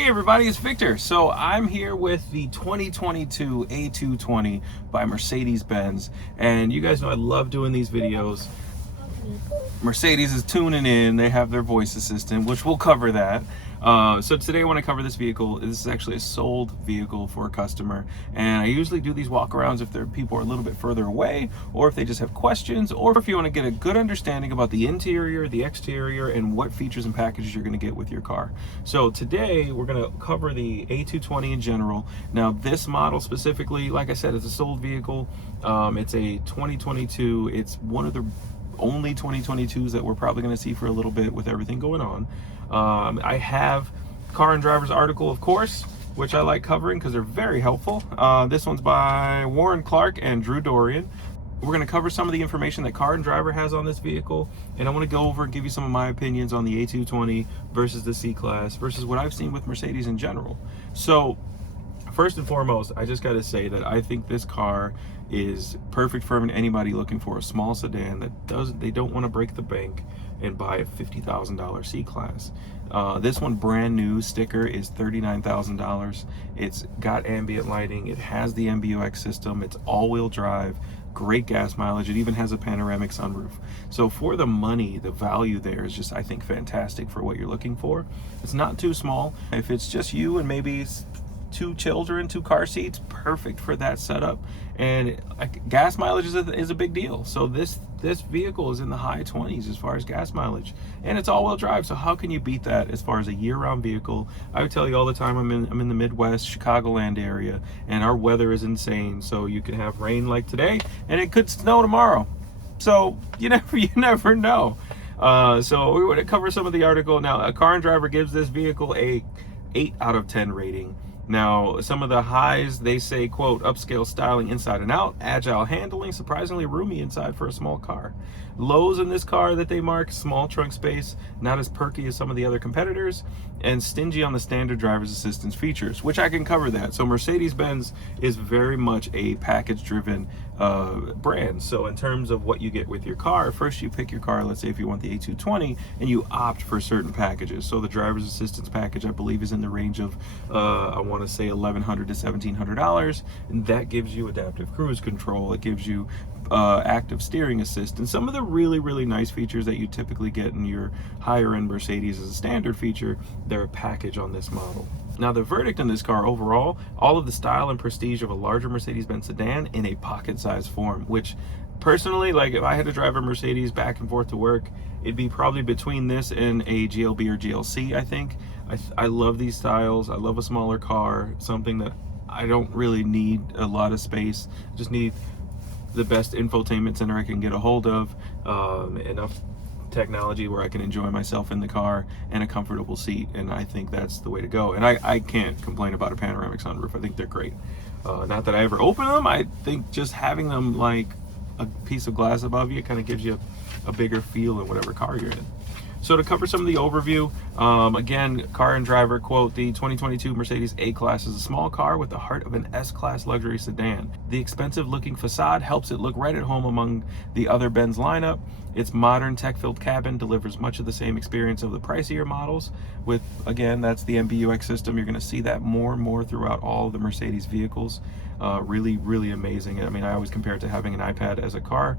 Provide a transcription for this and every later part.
Hey everybody, it's Victor. So I'm here with the 2022 A220 by Mercedes-Benz. And you guys know I love doing these videos. Mercedes is tuning in. They have their voice assistant, which we'll cover that. So today I want to cover this vehicle. This is actually a sold vehicle for a customer. And I usually do these walkarounds if people are a little bit further away, or if they just have questions, or if you want to get a good understanding about the interior, the exterior, and what features and packages you're going to get with your car. So today we're going to cover the A220 in general. Now this model specifically, like I said, it's a sold vehicle. It's a 2022. It's one of the only 2022s that we're probably going to see for a little bit with everything going on. I have Car and Driver's article, of course, which I like covering because they're very helpful. This one's by Warren Clark and Drew Dorian. We're going to cover some of the information that Car and Driver has on this vehicle, and I want to go over and give you some of my opinions on the A220 versus the C-Class versus what I've seen with Mercedes in general. So first and foremost, I just got to say that I think this car is perfect for anybody looking for a small sedan that they don't want to break the bank and buy a $50,000 C-Class. This one, brand new sticker, is $39,000. It's got ambient lighting. It has the MBUX system. It's all-wheel drive. Great gas mileage. It even has a panoramic sunroof. So for the money, the value there is just, I think, fantastic for what you're looking for. It's not too small. If it's just you and maybe 2 children, 2 car seats, perfect for that setup. And gas mileage is a big deal. So this vehicle is in the high 20s as far as gas mileage, and it's all-wheel drive. So how can you beat that as far as a year-round vehicle? I would tell you all the time, I'm in the Midwest, Chicagoland area, and our weather is insane. So you can have rain like today, and it could snow tomorrow. So you never know. So we want to cover some of the article now. A Car and Driver gives this vehicle a 8 out of 10 rating. Now, some of the highs, they say, quote, upscale styling inside and out, agile handling, surprisingly roomy inside for a small car. Lows in this car that they mark, small trunk space, not as perky as some of the other competitors, and stingy on the standard driver's assistance features, which I can cover that. So Mercedes-Benz is very much a package-driven brand. So in terms of what you get with your car, first you pick your car, let's say if you want the A220, and you opt for certain packages. So the driver's assistance package, I believe, is in the range of, I want to say $1,100 to $1,700, and that gives you adaptive cruise control. It gives you active steering assist, and some of the really nice features that you typically get in your higher end Mercedes as a standard feature, they're a package on this model. Now the verdict on this car overall, all of the style and prestige of a larger Mercedes-Benz sedan in a pocket-sized form, which personally, like if I had to drive a Mercedes back and forth to work, it'd be probably between this and a GLB or GLC, I think. I love these styles. I love a smaller car, something that I don't really need a lot of space. Just need the best infotainment center I can get a hold of, enough technology where I can enjoy myself in the car, and a comfortable seat, and I think that's the way to go. And I can't complain about a panoramic sunroof. I think they're great. Not that I ever open them. I think just having them like a piece of glass above you kind of gives you a bigger feel in whatever car you're in. So to cover some of the overview, again, Car and Driver, quote, the 2022 Mercedes A-Class is a small car with the heart of an S-Class luxury sedan. The expensive-looking facade helps it look right at home among the other Benz lineup. Its modern tech-filled cabin delivers much of the same experience of the pricier models with, again, that's the MBUX system. You're going to see that more and more throughout all of the Mercedes vehicles. Really amazing. I mean, I always compare it to having an iPad as a car.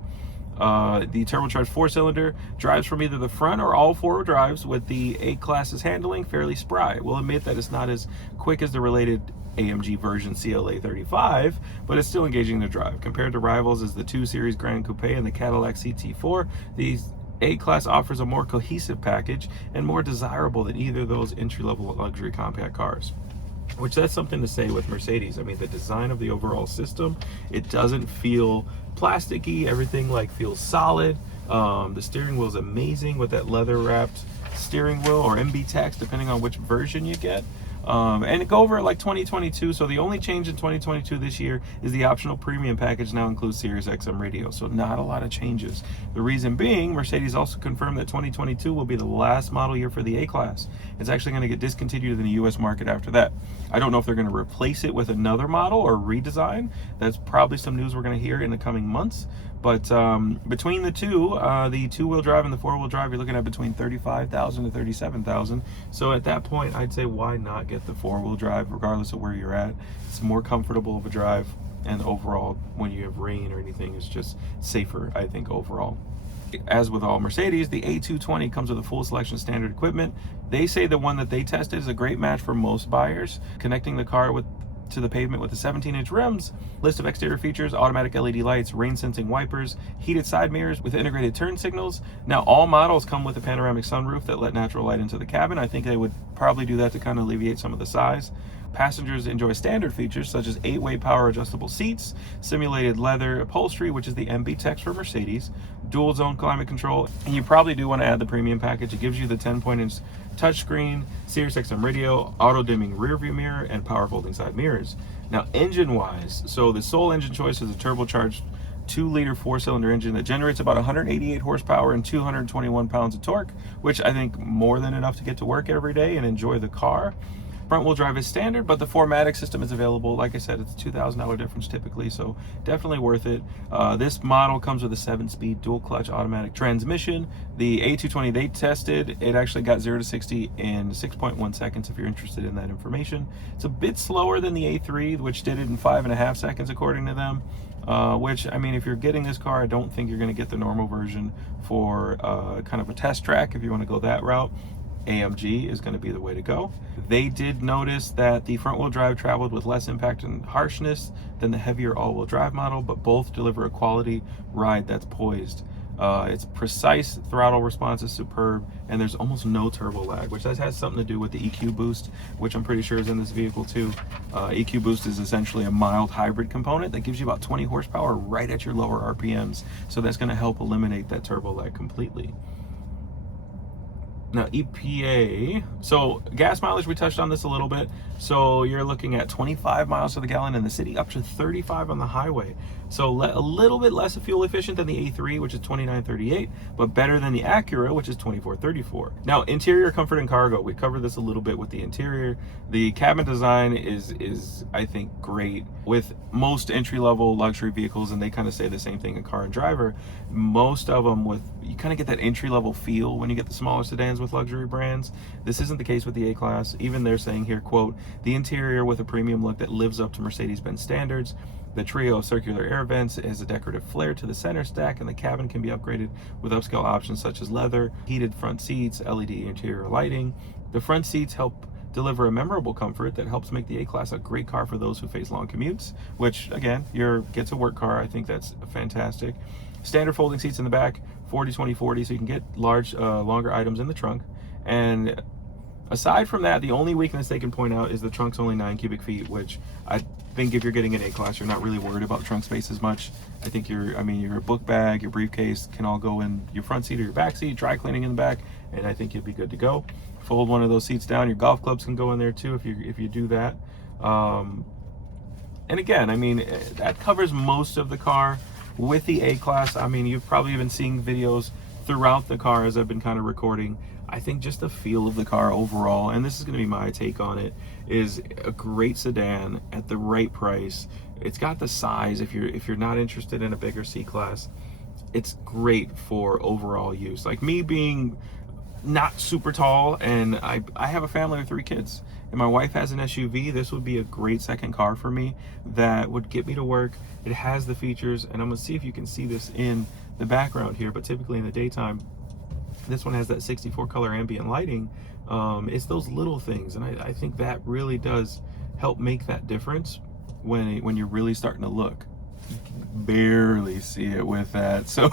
The turbocharged 4-cylinder drives from either the front or all 4 drives, with the A-Class's handling fairly spry. We'll admit that it's not as quick as the related AMG version CLA 35, but it's still engaging to drive. Compared to rivals as the 2 Series Grand Coupe and the Cadillac CT4, the A-Class offers a more cohesive package and more desirable than either of those entry-level luxury compact cars. Which that's something to say with Mercedes. I mean, the design of the overall system, it doesn't feel plasticky. Everything like feels solid. The steering wheel is amazing with that leather wrapped steering wheel, or MB-Tex, depending on which version you get. And go over like 2022. So the only change in 2022 this year is the optional premium package now includes Sirius XM radio. So not a lot of changes. The reason being, Mercedes also confirmed that 2022 will be the last model year for the A-Class. It's actually going to get discontinued in the US market after that. I don't know if they're going to replace it with another model or redesign. That's probably some news we're going to hear in the coming months. But between the two-wheel drive and the four-wheel drive, you're looking at between 35,000 to 37,000. So at that point, I'd say why not get the four-wheel drive, regardless of where you're at. It's more comfortable of a drive, and overall, when you have rain or anything, it's just safer, I think, overall. As with all Mercedes, the A220 comes with a full selection of standard equipment. They say the one that they tested is a great match for most buyers, connecting the car to the pavement with the 17-inch rims. List of exterior features: automatic LED lights, rain sensing wipers, heated side mirrors with integrated turn signals. Now, all models come with a panoramic sunroof that let natural light into the cabin. I think they would probably do that to kind of alleviate some of the size. Passengers enjoy standard features such as 8-way power adjustable seats, simulated leather upholstery, which is the MB-Tex for Mercedes, dual zone climate control, and you probably do want to add the premium package. It gives you the 10-point-inch touchscreen, Sirius XM radio, auto dimming rear view mirror, and power folding side mirrors. Now, engine wise, so the sole engine choice is a turbocharged 2-liter 4-cylinder engine that generates about 188 horsepower and 221 pounds of torque, which I think more than enough to get to work every day and enjoy the car. Front wheel drive is standard, but the 4MATIC system is available. Like I said, it's a $2,000 difference typically, so definitely worth it. This model comes with a 7-speed dual clutch automatic transmission. The A220 they tested, it actually got 0 to 60 in 6.1 seconds if you're interested in that information. It's a bit slower than the A3, which did it in 5.5 seconds according to them. Which, I mean, if you're getting this car, I don't think you're going to get the normal version for kind of a test track if you want to go that route. AMG is going to be the way to go. They did notice that the front wheel drive traveled with less impact and harshness than the heavier all-wheel drive model, but both deliver a quality ride that's poised. Its precise throttle response is superb, and there's almost no turbo lag, which has something to do with the EQ boost, which I'm pretty sure is in this vehicle too. EQ boost is essentially a mild hybrid component that gives you about 20 horsepower right at your lower RPMs, so that's going to help eliminate that turbo lag completely. Now, EPA, so gas mileage, we touched on this a little bit. So you're looking at 25 miles to the gallon in the city, up to 35 on the highway. So a little bit less fuel efficient than the A3, which is 29.38, but better than the Acura, which is 24.34. Now, interior comfort and cargo, we covered this a little bit with the interior. The cabin design is I think, great. With most entry-level luxury vehicles, and they kind of say the same thing in Car and Driver, most of them you kind of get that entry-level feel when you get the smaller sedans with luxury brands. This isn't the case with the A-Class. Even they're saying here, quote, the interior with a premium look that lives up to Mercedes-Benz standards. The trio of circular air vents has a decorative flair to the center stack, and the cabin can be upgraded with upscale options such as leather, heated front seats, LED interior lighting. The front seats help deliver a memorable comfort that helps make the A-Class a great car for those who face long commutes, which, again, gets a work car. I think that's fantastic. Standard folding seats in the back, 40-20-40, so you can get longer items in the trunk. And aside from that, the only weakness they can point out is the trunk's only 9 cubic feet, which I think if you're getting an A-Class, you're not really worried about trunk space as much. I think your book bag, your briefcase can all go in your front seat or your back seat, dry cleaning in the back, and I think you'll be good to go. Fold one of those seats down. Your golf clubs can go in there too if you do that. And again, I mean, that covers most of the car. With the A-Class, I mean, you've probably been seeing videos throughout the car as I've been kind of recording. I think just the feel of the car overall, and this is going to be my take on it, is a great sedan at the right price. It's got the size. If you're not interested in a bigger C-Class, it's great for overall use. Like me being not super tall, and I have a family of 3 kids, and my wife has an SUV, this would be a great second car for me that would get me to work. It has the features, and I'm gonna see if you can see this in the background here, but typically in the daytime, this one has that 64 color ambient lighting. It's those little things, and I think that really does help make that difference when you're really starting to look. You can barely see it with that, so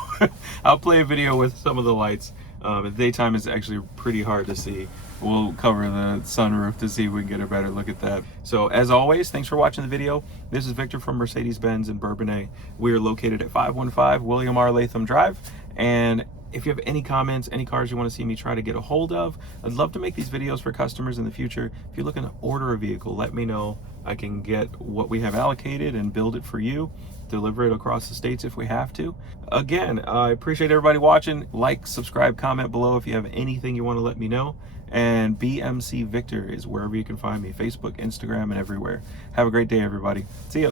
I'll play a video with some of the lights. The daytime is actually pretty hard to see. We'll cover the sunroof to see if we can get a better look at that. So as always, thanks for watching the video. This is Victor from Mercedes-Benz in Bourbonnais. We are located at 515 William R. Latham Drive. And if you have any comments, any cars you want to see me try to get a hold of, I'd love to make these videos for customers in the future. If you're looking to order a vehicle, let me know. I can get what we have allocated and build it for you. Deliver it across the states if we have to. Again, I appreciate everybody watching. Like, subscribe, comment below if you have anything you want to let me know. And BMC Victor is wherever you can find me, Facebook, Instagram, and everywhere. Have a great day, everybody. See ya.